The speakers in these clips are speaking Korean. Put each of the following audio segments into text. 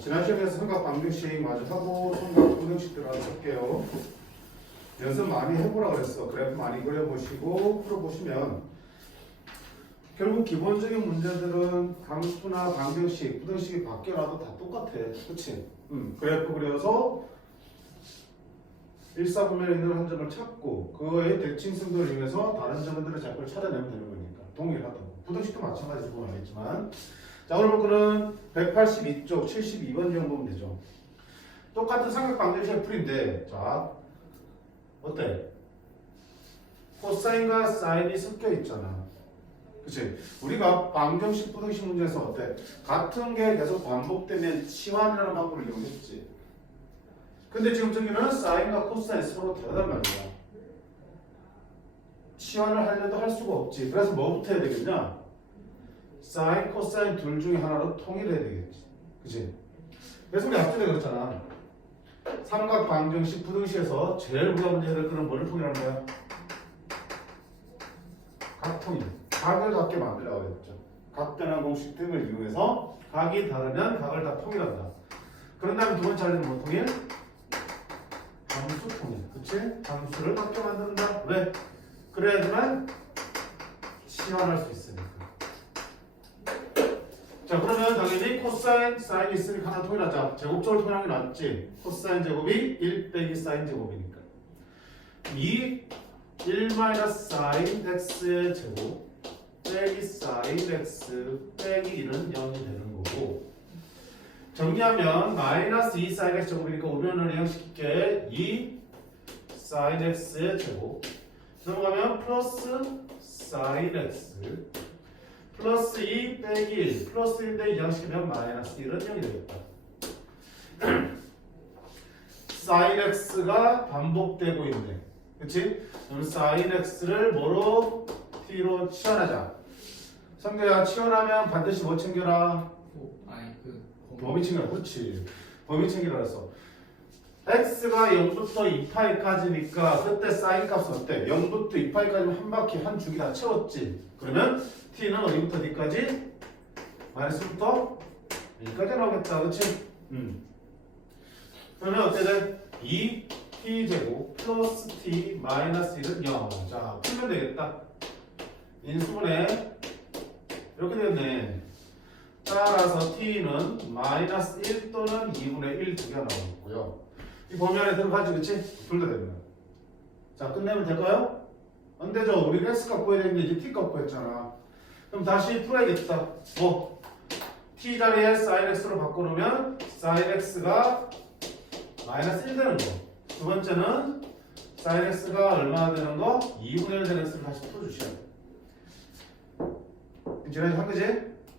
지난 시간에서 삼각 방정식 마저 하고 삼각 부등식 들어갈게요. 연습 많이 해보라 그랬어. 그래프 많이 그려보시고 풀어보시면 결국 기본적인 문제들은 함수나 방정식, 부등식이 바뀌어놔도 다 똑같아. 그치? 그래프 그려서 일사분면에 있는 한 점을 찾고 그거의 대칭성들을 이용해서 다른 점들의 좌표를 찾아내면 되는 거니까 동일하다고. 부등식도 마찬가지로 보면 알겠지만 자, 오늘 볼 거는 182쪽 72번 형 보면 되죠. 똑같은 삼각 방정식의 풀인데 자 어때? 코사인과 사인이 섞여 있잖아. 그치? 우리가 방정식 부등식 문제에서 어때? 같은 게 계속 반복되면 치환이라는 방법을 이용했지. 근데 지금 저기는 사인과 코사인 서로 다르단 말이야. 치환을 하려도 할 수가 없지. 그래서 뭐부터 해야 되겠냐? 사인, 코사인 둘 중에 하나로 통일해야 되겠지. 그치? 그래서 우리 앞전에 그랬잖아. 삼각 방정식 부등식에서 제일 우리가 문제 해야 될 거는 뭐를 통일하는 거야? 각통일. 각을 같게 만들라고 했죠. 각변환 공식 등을 이용해서 각이 다르면 각을 다 통일한다. 그런 다음에 두 번째 하려는 뭐 통일? 함수 통일. 그치? 함수를 같게 만든다. 왜? 그래야지만 치환할 수 있으니까. 자, 그러면 당연히 코사인, 사인이 있으니까 하나 통일하자. 제곱적으로 통일하는 게 낫지. 코사인 제곱이 1 빼기 사인 제곱이니까. 2, 1 마이너스 사인 x의 제곱 빼기 사인 x 빼기 1은 0이 되는 거고. 정리하면 마이너스 2 사인 x 제곱이니까 우변을 이항시킬게 2 사인 x의 제곱 넘어가면 플러스 사인 x 플러스 2 빼기 1 플러스 1대 이항시키면 마이너스 1은 0이 되겠다. 사인 x가 반복되고 있네. 그치? 그럼 사인 x를 뭐로? t로 치환하자. 성대야 치환하면 반드시 뭐 챙겨라? 범위 챙겨라. 그렇지. 범위 챙기라 그랬어. x가 0부터 2파이까지니까 그때 사인 값은 어때? 0부터 2파이까지면 한 바퀴 한 주기 다 채웠지. 그러면 t는 어디부터 어디까지? 마이너스부터 1까지 나오겠다. 그렇지? 그러면 어때 돼? 2t제곱 플러스 t 마이너스 1은 0. 자, 풀면 되겠다. 인수분해 이렇게 되겠네. 따라서 t는 마이너스 1 또는 2분의 1 두 개가 나오겠고요. 이 범위 안에 들어가지, 그치? 둘 다 되면. 자, 끝내면 될까요? 안 되죠. 우리 x값 구해야 되는데 이제 t값 구했잖아. 그럼 다시 풀어야겠다. 뭐? t 자리에 sin x로 바꿔놓으면 sin x가 마이너스 1 되는 거. 두 번째는 sin x가 얼마나 되는 거? 2분의 1 되는 x를 다시 풀어주셔야 돼. 지난주 한 거지?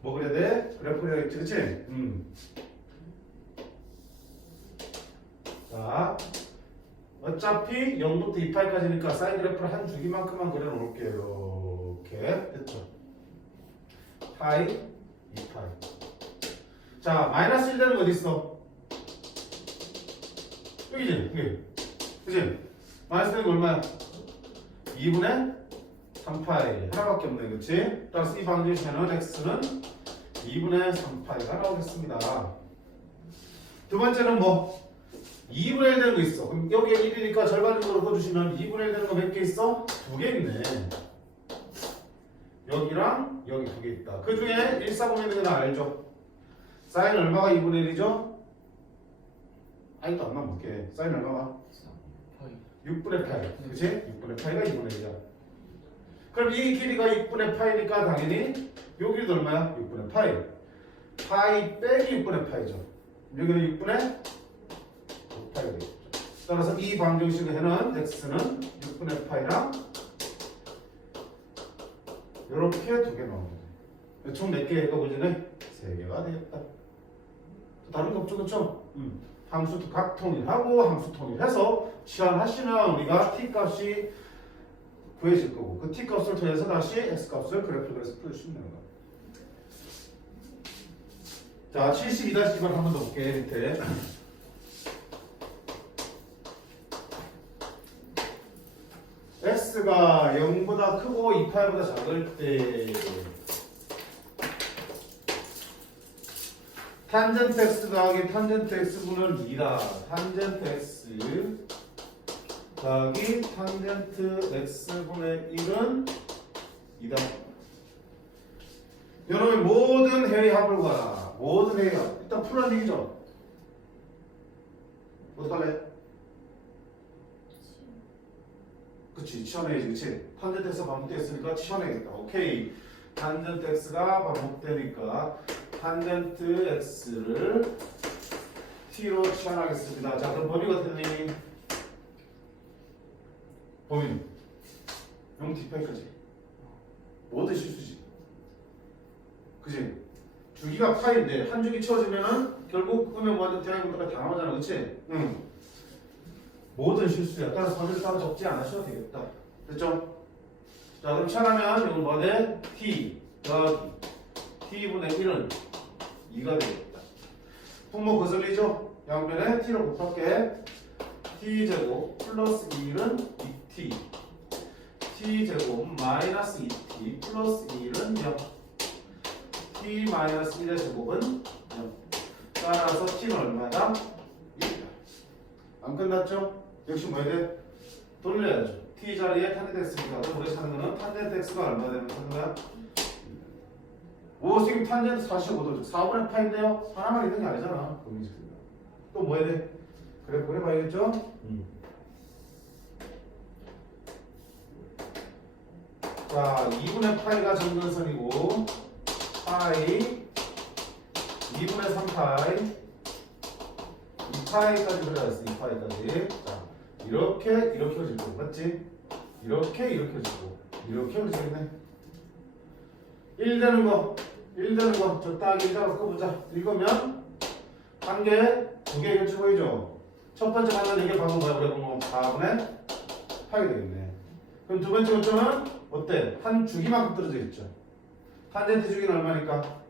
뭐 그래야 돼? 그래프 그려야겠지, 그치? 자, 어차피 0부터 2파이까지니까 사인 그래프를 한 주기만큼만 그려놓을게요. 이렇게 됐죠? 파이, 2파이. 자, 마이너스 1 되는 거 어디 있어? 여기지? 여기. 그치? 마이너스 되는 거 얼마야? 2분의 3파이 하나밖에 없네. 그치? 따라서 이 방정식에는 x는 2분의 3파이가 나오겠습니다. 두 번째는 뭐? 2분의 1 되는 거 있어. 그럼 여기에 1이니까 절반 정도로 넣어주시면 2분의 1 되는 거 몇 개 있어? 2개 있네. 여기랑 여기 2개 있다. 그 중에 1, 4분의 1은 알죠? 사인 얼마가 2분의 1이죠? 아직도 안 나볼게. 사인 얼마가? 6분의 파이. 그치? 6분의 파이가 2분의 1이야. 그럼 이 길이가 6분의 파이니까 당연히 요 길이도 얼마야? 6분의 파이. 파이 빼기 6분의 파이죠. 여기는 6분의 5파이가 되겠죠. 따라서 이 방정식을 해는 x는 6분의 파이랑 이렇게 두 개 나오는 거예요. 총 몇 개가 보이네? 3개가 되겠다. 다른 거 없죠, 그렇죠? 함수 각 통일하고 함수 통일해서 치환하시면 우리가 t 값이 구해질 거고 그 t 값을 통해서 다시 x 값을 그래프로 해서 풀어주시면 되는 거예요. 자, 72-1번 한 번 더 볼게. 밑에 x가 0보다 크고 2파이보다 작을 때 탄젠트 x 더하기 탄젠트 x분은 2다. 탄젠트 x 더하기 탄젠트 x분의 1은 2다. 여러분 모든 해의 합을 구하라. 모든 해의 합. 일단 풀어낸 얘기죠. 어떡할래? 그치, 치워내야지, 그치? 탄젠트 x가 반복됐으니까 치워내야겠다. 오케이. 탄젠트 x가 반복되니까 탄젠트 x를 t로 치환하겠습니다. 자, 그럼 범위가 어떻게 되니? 범위 0 d파이까지 모두 실수지. 그치? 주기가 파인데 한 주기 채워지면은 결국 그러면 뭐하든 대학문제가 다 나오잖아, 그치? 응. 모든 실수야. 따라서 범위를 따로 적지 않으셔도 되겠다. 됐죠? 자, 그럼 치환하면 이건 뭐 돼? t 더하기 t분의 1은 2가 되겠다. 분모 거슬리죠? 양변에 t를 곱할게. t제곱 플러스 1은 2t t제곱 마이너스 2t 플러스 1은 0 t 마이너스 1의 제곱은 0 따라서 t는 얼마다? 1이다. 안 끝났죠? 역시 뭐 해야 돼? 돌려야죠. t 자리에 탄젠트 x니까 그럼 우리가 찾는 거는 탄젠트 x가 얼마 되면 찾는 거야? 5 지금 탄젠트 45도 4분의 파인데요? 하나만 있는 게 아니잖아. 또 뭐 해야 돼? 그래 보내봐야겠죠? 자, 2분의 파이가 점근선이고 파이 2분의 3파이 2파이까지 들어갔어. 2파이까지. 자, 이렇게 해줄 거 맞지? 이렇게 해줄 거 이렇게 해주겠네. 1 되는 거 1 되는 거 적당히 1 바꿔보자. 읽으면 한 개, 두 개 결치 보이죠? 첫 번째 가는 이게 방금 뭐야? 우리가 뭐 4분의 파이 되겠네. 그럼 두 번째 요점은 어때? 한 주기만큼 떨어져 있죠. 탄젠트 주기는 얼마니까?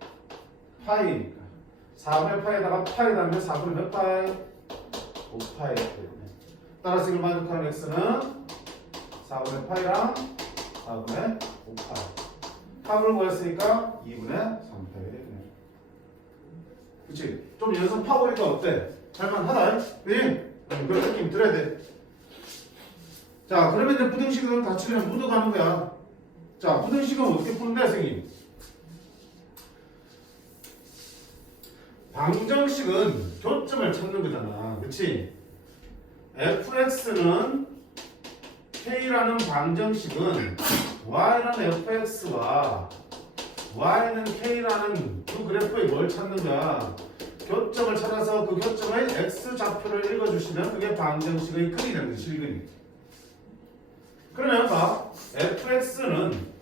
파이니까 4분의 파이에다가 파이 담으면 4분의 몇 파이? 5파이 되겠네. 따라서 이걸 만족하는 x는 4분의 파이랑 4분의 5파이. 합을 구했으니까 2분의 3파이 되겠네. 그치? 좀 연습 파보니까 어때? 잘만하다. 그치? 그런 느낌 들어야 돼. 자, 그러면 이제 부등식은 다 치면 묻어가는 거야. 자, 부등식은 어떻게 푸는데, 선생님? 방정식은 교점을 찾는 거잖아. 그치? fx는 k라는 방정식은 y는 fx와 y는 k라는 두 그래프에 뭘 찾는가? 교점을 찾아서 그 교점의 x좌표를 읽어주시면 그게 방정식의 근이 되는 거지, 실근이. 그러면 봐, fx는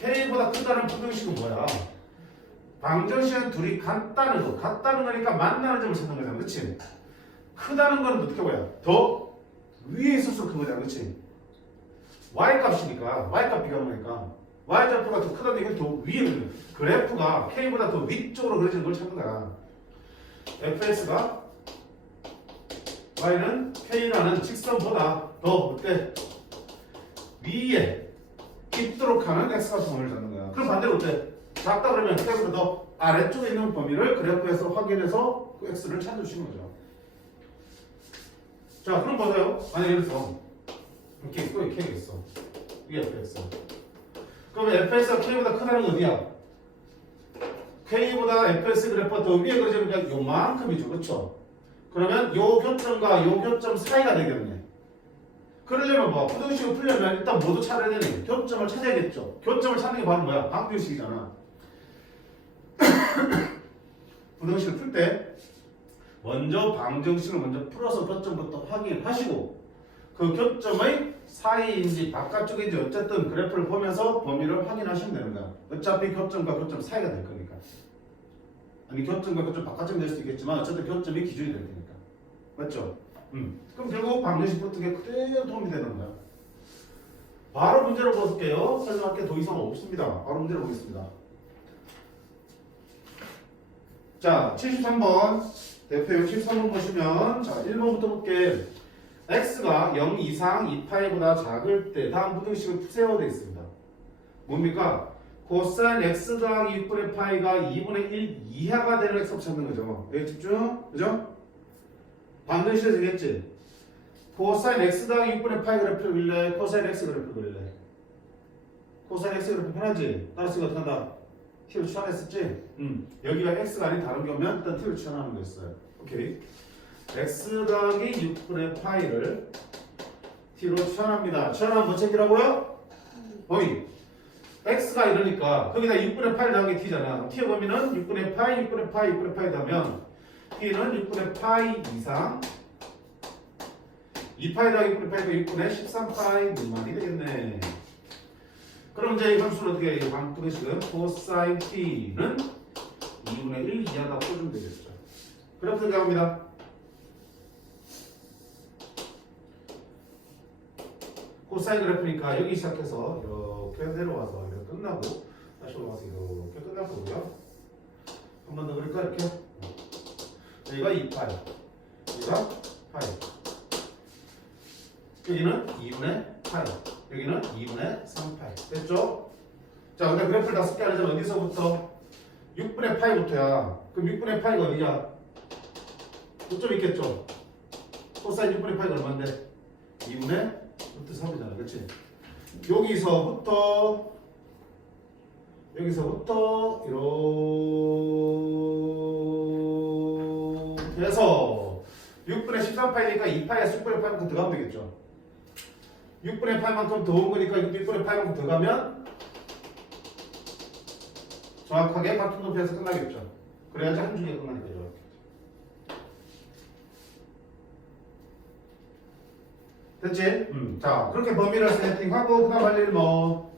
k보다 크다는 부등식은 뭐야? 방정식은 둘이 같다는 거니까 만나는 점을 찾는 거잖아, 그치? 크다는 거는 어떻게 보여? 더 위에 있을수록 큰 거잖아, 그치? y값이니까, y값 비교하니까 y좌표가 더 크다는 얘기는 더 위에 있는 거야. 그래프가 k보다 더 위쪽으로 그려지는 걸 찾는 거야. fx가 y는 k라는 직선보다 더 어때? 위에 있도록 하는 x값 범위를 잡는 거야. 그럼 반대로 어때? 작다 그러면 k보다 더 아래쪽에 있는 범위를 그래프에서 확인해서 그 x를 찾아주시는 거죠. 자, 그럼 보세요. 만약에 예를 들어서 이렇게 있고 이렇게 있어. 이게 fx. 그러면 fx가 k보다 크다는 건 어디야? k보다 fx 그래프가 더 위에 그려지니까 요만큼이죠. 그렇죠? 그러면 요 교점과 요 교점 사이가 되겠네. 그러려면 뭐 부등식을 풀려면 일단 모두 찾아야 되네. 교점을 찾아야겠죠. 교점을 찾는 게 바로 뭐야? 방정식이잖아. 부등식을 풀 때 먼저 방정식을 먼저 풀어서 교점부터 확인하시고 그 교점의 사이인지 바깥쪽인지 어쨌든 그래프를 보면서 범위를 확인하시면 되는 거야. 어차피 교점과 교점 사이가 될 거니까. 아니 교점과 교점 바깥점이 될 수도 있겠지만 어쨌든 교점이 기준이 될 테니까. 맞죠? 그럼 결국 방정식 푸는 게 그대로 도움이 되는 거야. 바로 문제로 볼게요. 설명할 게 더 이상 없습니다. 바로 문제로 보겠습니다. 자, 73번 대표용 13번 보시면 자 1번부터 볼게. x가 0 이상 2파이보다 작을 때 다음 부등식을 푸세요 되어 있습니다. 뭡니까? 코사인 x 더하기 6분의 파이가 2분의 1 이하가 되는 x값 찾는 거죠. 여기 집중. 그죠? 반드시 되겠지? 코사인 x 더하기 6분의 파이 그래프 그릴래? 코사인 x 그래프 그릴래? 코사인 x 그래프 편하지? 따라서 이거 어떻게 한다? t로 추천했었지? 여기가 x가 아닌 다른 게 오면 일단 t로 추천하는 거였어요. 오케이. x 더하기 6분의 파이를 t로 추천합니다. 추천하면 뭐 챙기라고요? 어이. x가 이러니까 거기다 6분의 파이 더하기 t잖아. t의 범위는 6분의 파이, 6분의 파이, 6분의 파이 더하면 t는 6분의 파이 이상 2파이 더하기 6분의 파이가 6분의 13파이 미만이 되겠네. 그럼 이제 이 함수를 어떻게 해? 방법식은 코사인 t는 2분의 1 이하다 풀어주면 되겠죠. 그래프 들어갑니다. 코사인 그래프니까 여기 시작해서 이렇게 내려와서 이렇게 끝나고 다시 올라와서 이렇게 끝날 거고요. 한 번 더 그릴까 이렇게? 여기가 2파이, 여기가 파이, 여기는 2분의 파이, 여기는 2분의 3파이. 됐죠? 자, 근데 그래프를 다 섞게 하려면 어디서부터? 6분의 파이부터야. 그럼 6분의 파이가 어디냐? 요점 있겠죠? 코사인 6분의 파이가 얼마인데? 2분의 루트 3이잖아. 그치? 여기서부터 이렇게 해서 6분의 13파이니까 2파이에서 6분의 8만큼 더 가면 되겠죠. 6분의 8만큼 더 온 거니까 6분의 8만큼 더 가면 정확하게 같은 높이에서 끝나겠죠. 그래야지 한 줄기가 끝나니까 이렇게. 됐지? 자, 그렇게 범위를 세팅하고 그다음 할 일 뭐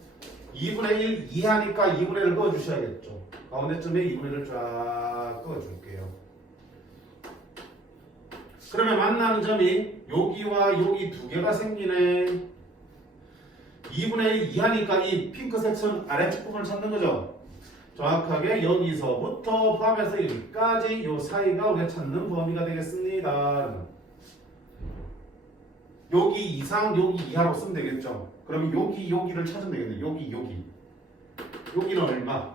2분의 1 이하니까 2분의 1을 그어주셔야겠죠. 가운데쯤에 2분의 1을 쫙 그어줄게요. 그러면 만나는 점이 여기와 여기 두 개가 생기네. 2분의 1 이하니까 이 핑크색 선 아래쪽 부분을 찾는 거죠. 정확하게 여기서부터 포함해서 여기까지 이 사이가 우리가 찾는 범위가 되겠습니다. 여기 이상 여기 이하로 쓰면 되겠죠. 그러면 여기를 찾으면 되겠네. 여기는 얼마?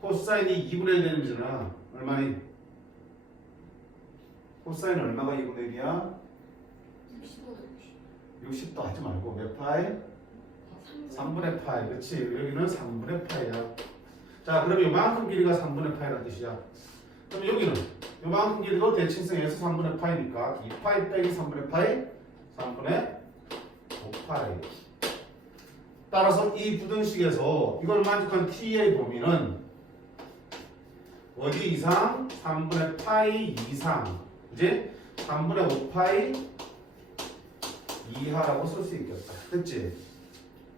코사인이 2분의 1 되는 거잖아. 얼마니? 코사인 얼마가 2분의 1이야? 60도 하지 말고 몇 파이? 3분의 파이. 그렇지. 여기는 3분의 파이야. 자, 그럼 요만큼 길이가 3분의 파이라는 뜻이야. 그럼 여기는 요만큼 길이도 대칭성에서 3분의 파이니까 2파이 빼기 3분의 파이 3분의 5파이. 따라서 이 부등식에서 이걸 만족한 t의 범위는 어디 이상? 3분의 파이 이상. 이제 3분의 5파이 이하라고 쓸 수 있겠다. 됐지?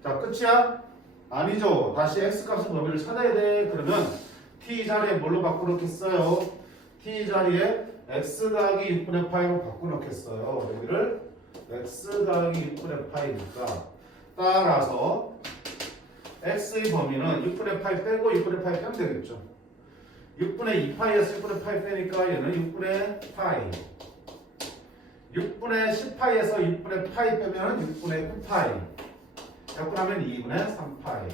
자, 끝이야? 아니죠. 다시 x값의 범위를 찾아야 돼. 그러면 t 자리에 뭘로 바꿔놓겠어요? t 자리에 x 더하기 6분의 파이로 바꿔놓겠어요. 여기를 x 더하기 6분의 파이니까 따라서 x의 범위는 6분의 파이 빼고 6분의 파이 빼면 되겠죠. 6분의 2파이에서 6분의 파이 빼니까 얘는 6분의 파이. 6분의 10파이에서 6분의 파이 빼면 6분의 9파이. 약분하면 2분의 3파이.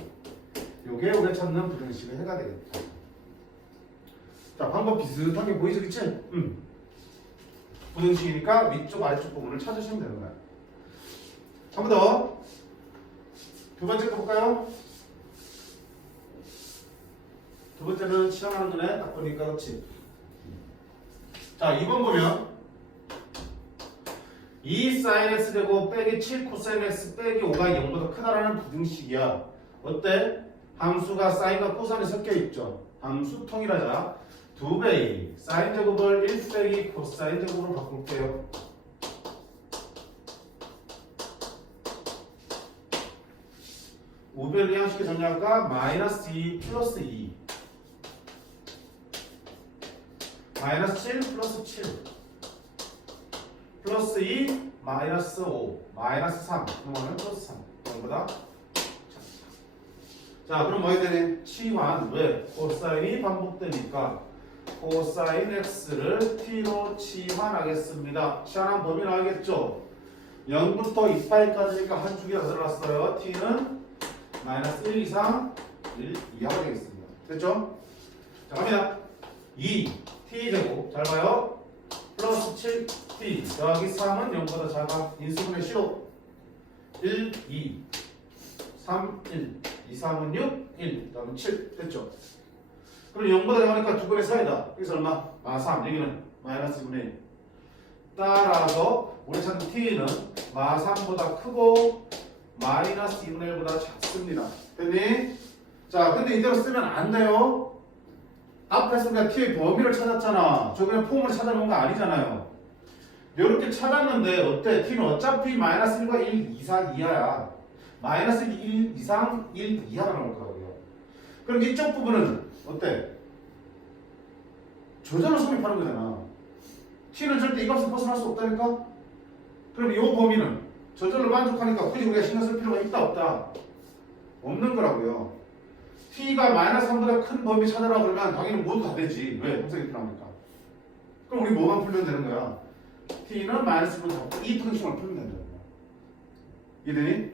요게 우리가 찾는 부등식의 해가 되겠다. 자, 방법 비슷한 게 보이죠? 그치? 부등식이니까 위쪽 아래쪽 부분을 찾으시면 되는 거야. 한 번 더. 두 번째 거 볼까요? 두 번째는 시험하는 눈에 딱 보니까 그렇지. 자, 2번 보면 2 sin x 제곱 빼기 7 코사인 x 빼기 5가 0보다 크다라는 부등식이야. 어때? 함수가 사인과 코사인이 섞여 있죠. 함수 통일하자. 2배의 사인 제곱을 1 빼기 코사인 제곱으로 바꿀게요. 우변 양식의 정리할까? 마이너스 2 플러스 2 마이너스 7 플러스 7 플러스 2 마이너스 5 마이너스 3 그러면 플러스 3 이거보다 자, 그럼 뭐 해야 되니? 치환. 왜? 코사인이 반복되니까 코사인 x를 t로 치환하겠습니다. 치환한 범위 나오겠죠? 0부터 2파이까지니까 한 주기가 들어갔어요. t는 마이너스 1 이상 1 이하가 되겠습니다. 됐죠? 자, 갑니다. 2 t제곱 잘 봐요. 플러스 7t 더하기 3은 0보다 작아. 인수분해 시로 1, 2, 3, 1 2, 3은 6, 1 그다음에 7 됐죠? 그럼 0보다 작으니까 두 번의 사이다. 여기서 얼마? 3 여기는 마이너스 2분의 1 따라서 우리 찾는 t는 마3보다 크고 마이너스 2분의 1보다 작습니다. 됐니? 자, 근데 이대로 쓰면 안 돼요. 앞에서 우리가 t의 범위를 찾았잖아. 저 그냥 폼을 찾아놓은 거 아니잖아요. 이렇게 찾았는데 어때? t는 어차피 마이너스 1과 1 이상 이하야. 마이너스 1 이상 1 이하가 나올 거고요. 그럼 이쪽 부분은 어때? 저절로 성립하는 거잖아. t는 절대 이 값을 벗어날 수 없다니까? 그럼 이 범위는 저절로 만족하니까 굳이 우리가 신경 쓸 필요가 있다 없다? 없는 거라고요. t가 마이너스 3보다 큰 범위 찾으라 그러면 당연히 모두 다 되지. 왜? 검색이 필요하니까. 그럼 우리 뭐만 풀면 되는 거야? t는 마이너스 1보다 작고 이 부등식만 풀면 된다는 거야. 이해되니?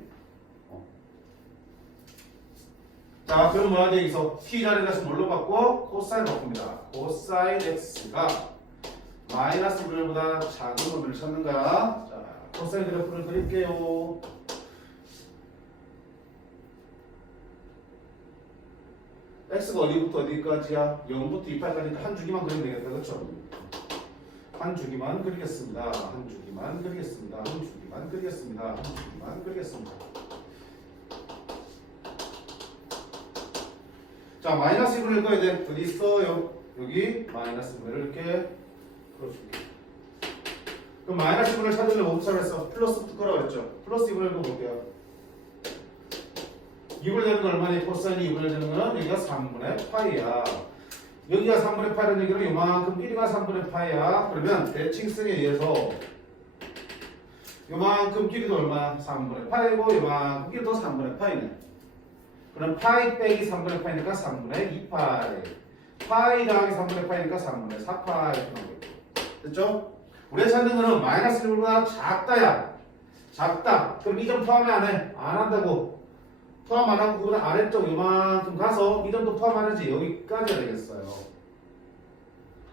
자, 그럼 뭐야 돼? 여기서 t 자리에 다시 뭘로 바꿔? 코사인 바꿉니다. 코사인 x가 마이너스 1보다 작은 범위를 찾는 거야. 자, 코사인 그래프를 그릴게요. x가 어디부터 어디까지야? 0부터 2파까지니까 한 주기만 그리면 되겠다. 그렇죠? 한 주기만 그리겠습니다. 한 주기만 그리겠습니다. 한 주기만 그리겠습니다. 한 주기만 그리겠습니다. 자, 마이너스 1을 읽어야 돼. 어디 있어요? 여기 마이너스 1을 이렇게 풀어줄게. 그럼 마이너스 1을 찾으려면 뭐부터 했어? 플러스 부터 그랬죠? 플러스 2분의 1도 볼게요. 2분의 되는 건 얼마니? 코사인이 2분의 되는 거는 여기가 3분의 파이야. 여기가 3분의 파이라는 얘기는 요만큼 1가 3분의 파이야. 그러면 대칭성에 의해서 요만큼 길이도 얼마야? 3분의 파이고 요만큼 길이도 3분의 파이네. 그럼 파이 빼기 3분의 파이니까 3분의 2파이. 파이 더하기 3분의 파이니까 3분의 4파이. 됐죠? 우리가 찾는 거는 마이너스 1보다 작다야. 작다. 그럼 이 점 포함해 안 해? 안 한다고. 포함 안 하고 그보다 아래쪽 이만큼 가서 이 점도 포함 안 하지. 여기까지 되겠어요.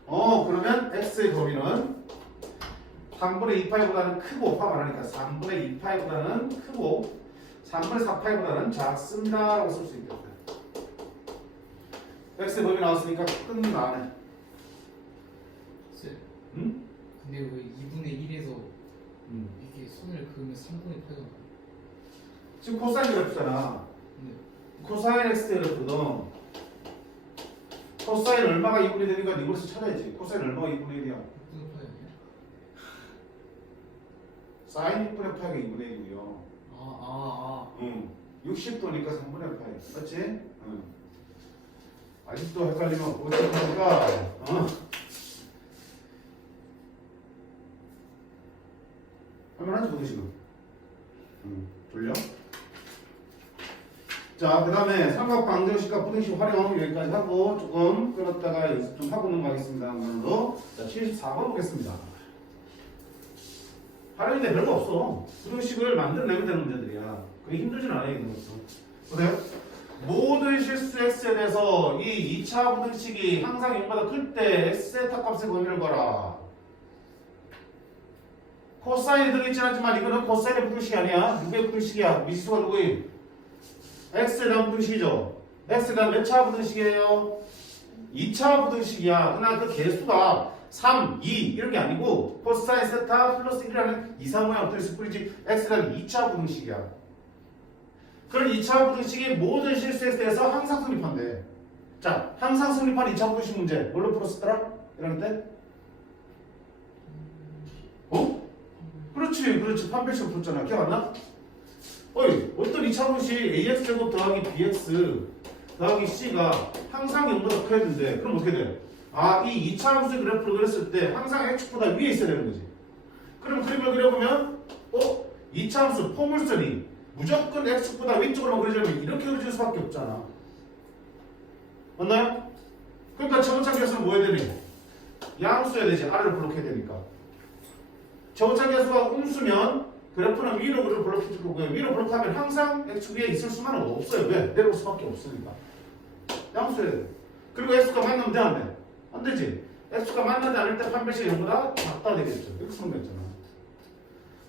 그러면 x의 범위는 3분의 2파이보다는 크고 포함 안 하니까 3분의 2파이보다는 크고 3분의 4파이보다는 작습니다 라고 쓸 수 있겠다. x의 범위 나왔으니까 끝나네. 쌤, 응? 근데 왜 2분의 1에서 이게 손을 그으면 3분의 8가 나요? 지금 코사인 그래프잖아. 네. 코사인 x 그래프거든. 코사인 얼마가 2분의 1이니까 이걸로 찾아야지. 코사인 얼마가 2분의 1이야? 6분의 8 아니야? 사인 6분의 8가 2분의 1이고요. 아. 60도니까 3분의 8. 맞지? 응. 아직도 헷갈리면 어떡합니까? 할만하지 부등식은? 졸려? 자, 그 다음에 삼각방정식과 부등식 활용 여기까지 하고 조금 끊었다가 연습 좀 하고 넘어가겠습니다. 한번으로. 자, 74번 보겠습니다. 활용인데 별거 없어. 부등식을 만들어내면 되는 문제들이야. 그게 힘들진 않아요, 이런 것도. 보세요. 모든 실수 x에 대해서 이 2차 부등식이 항상 0보다 클 때 x세타 값의 범위를 걸어. 코사인이 들어있진 않지만 이거는 코사인의 부등식이 아니야. 누구의 부등식이야? 미수가 누구임? x에 대한 부등식이죠. x에 대한 몇 차 부등식이에요? 2차 부등식이야. 그러나 그 개수가 3, 2 이런 게 아니고 코사인 세타 플러스 1이라는 이상모양 어떻게 뿌리지? x에 대한 2차 부등식이야. 그런 2차 부등식이 모든 실수에 대해서 항상 성립한대. 자, 항상 성립한 2차 부등식 문제 뭘로 풀었었더라? 이럴 때? 그렇지. 판별식 풀었잖아. 기억 안 나? 어이, 어떤 2차 부등식 ax제곱 더하기 bx 더하기 c가 항상 0보다 커야 되는데 그럼 어떻게 돼? 이 2차 함수의 그래프를 그렸을 때 항상 x보다 위에 있어야 되는 거지. 그럼 그림을 그려보면 2차 함수 포물선이 무조건 x보다 위쪽으로만 그려지면 이렇게 그려질 수밖에 없잖아. 맞나요? 그러니까 정착 계수는 뭐 해야 되니? 양수여야 되지. 아래로 블록해야 되니까. 정착 계수가 음수면 그래프는 위로 블록해줄 거고요. 위로 블록하면 항상 x 위에 있을 수만은 없어요. 왜? 내려올 수밖에 없으니까. 양수해야 돼. 그리고 x가 만나면 돼, 안 돼? 안 되지. x가 만나지 않을 때 판별식이 0보다 작다 되겠죠. 이렇게 쓰면 됐잖아.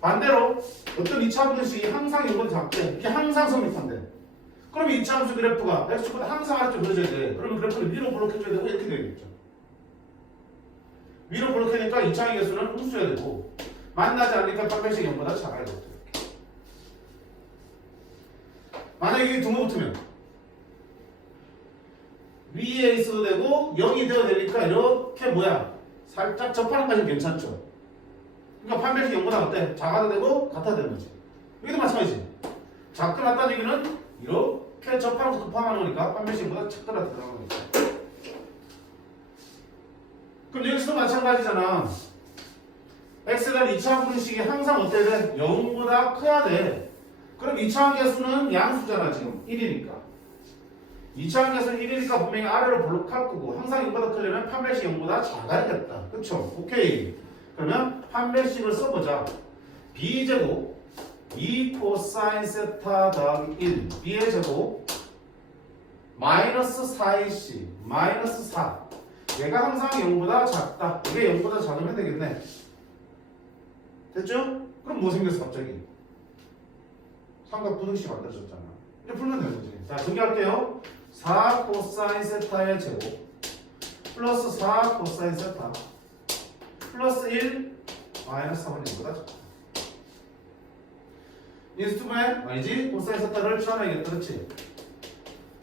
반대로 어떤 2차 분식이 항상 0보다 작대. 이게 항상 성립한대. 그럼 2차 함수 그래프가 x축보다 항상 아래쪽 그려져야 돼. 그러면 그래프를 위로 블록해줘야 되고 이렇게 되겠죠. 위로 블록하니까 2차의 개수는 흡수해야 되고 만나지 않으니까 판별식이 0보다 작아야 되죠. 만약에 이게 등호 붙으면 위에 있어도 되고 0이 되어야 되니까 이렇게 뭐야 살짝 접하는 까지는 괜찮죠. 그러니까 판별식 0보다 어때? 작아도 되고 같아도 되는 거지. 여기도 마찬가지지. 작고 낮다는 얘기는 이렇게 접하면서 곱하는 거니까 판별식 0보다 작더라 들어가는 거지. 그럼 여기서도 마찬가지잖아. x에 대한 2차 분식이 항상 어때야 돼? 0보다 커야 돼. 그럼 2차 계수는 양수잖아 지금 1이니까. 2차 계수는 1이니까 분명히 아래로 블록할 거고 항상 0보다 크려면 판별식 0보다 작아야겠다. 그쵸? 오케이. 그러면 판별식을 써보자. b제곱 2 코사인 세타 더하기 1 b의 제곱 마이너스 4ac 마이너스 4 얘가 항상 0보다 작다. 이게 0보다 작으면 되겠네. 됐죠? 그럼 뭐 생겼어 갑자기? 삼각 부등식 만들어졌잖아. 이제 풀면 되는 거지. 자 정리할게요. 4 코사인 세타의 제곱 플러스 4 코사인 세타 플러스 1 마이너스 3은 0보다 작다. 인수분해 아니지? 코사인 세타를 치환해야겠다. 그렇지?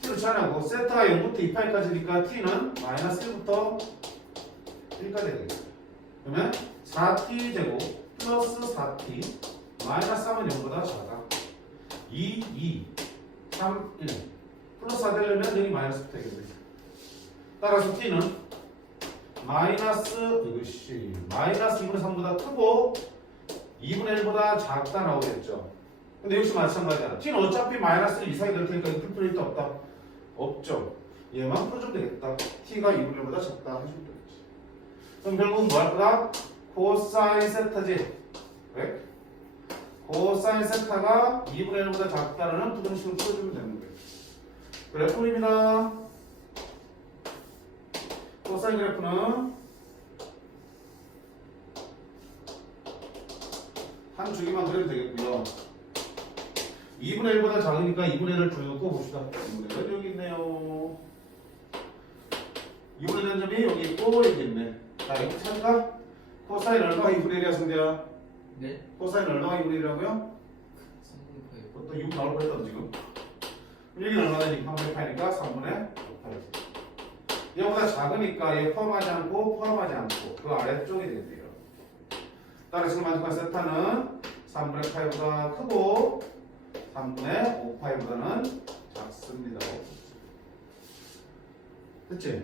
t를 치환하고 세타가 0부터 2파이까지니까 t는 마이너스 1부터 1까지 되겠다. 그러면 4t 제곱 플러스 4t 마이너스 3은 0보다 작아. 2, 3, 1 플러스 4 되려면 여기 마이너스 되겠네. 따라서 t는 마이너스 이것이 마이너스 2분의 3보다 크고 2분의 1보다 작다 나오겠죠. 근데 역시 마찬가지야. t는 어차피 마이너스 1 이상이 될 테니까 풀 필요 없다. 없죠. 얘만 풀어주면 되겠다. t가 2분의 1보다 작다 해주면 되겠지. 그럼 결국은 뭐 할 거다? 코사인 세타지. 왜? 코사인 세타가 2분의 1보다 작다라는 부등식을 풀어주면 되는 거예요. 그래프입니다. 코사인 그래프는 한 주기만 그려도 되겠고요. 2분의 1보다 작으니까 2분의 1을 줄고 봅시다. 2분의 1은 여기 있네요. 2분의 1은 점이 여기 있고 여기 있네. 자 이렇게 찾을까? 코사인 얼마가 2분의 1이야 승대야? 네? 코사인 얼마가 2분의 1이라고요? 3분의 또 6 나올 뻔했다 지금. 여기는 얼마 되니까 3분의 8이니까 3분의 8이지. 얘보다 작으니까 얘 포함하지 않고 포함하지 않고 그 아래쪽이 된대요. 따라서 지금 만족한 세타는 3분의 8보다 크고 3분의 5파이보다는 작습니다. 됐지?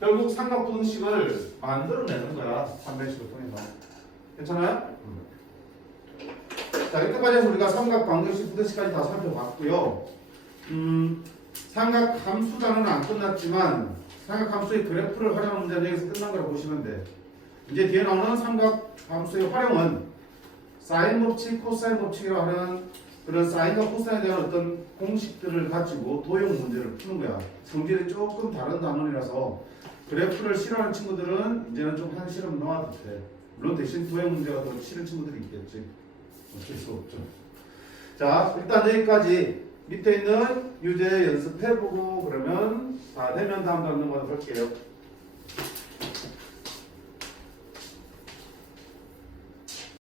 결국 삼각분식을 만들어내는 거야. 판별식을 통해서. 괜찮아요? 자, 이때까지 해서 우리가 삼각 방정식 부등식까지 다 살펴봤고요. 삼각 함수자는 안 끝났지만 삼각 함수의 그래프를 활용하는 문제는 여기서 끝난 거라고 보시면 돼. 이제 뒤에 나오는 삼각 함수의 활용은 사인 법칙, 코사인 법칙이라고 하는 그런 사인과 코사인에 대한 어떤 공식들을 가지고 도형 문제를 푸는 거야. 성질이 조금 다른 단원이라서 그래프를 싫어하는 친구들은 이제는 좀 한 실험 놓아도 돼. 물론 대신 도형 문제가 더 싫은 친구들이 있겠지. 어쩔 수 없죠. 자, 일단 여기까지 밑에 있는 유제 연습해보고 그러면 다 되면 다음 단원 넘어가도록 할게요.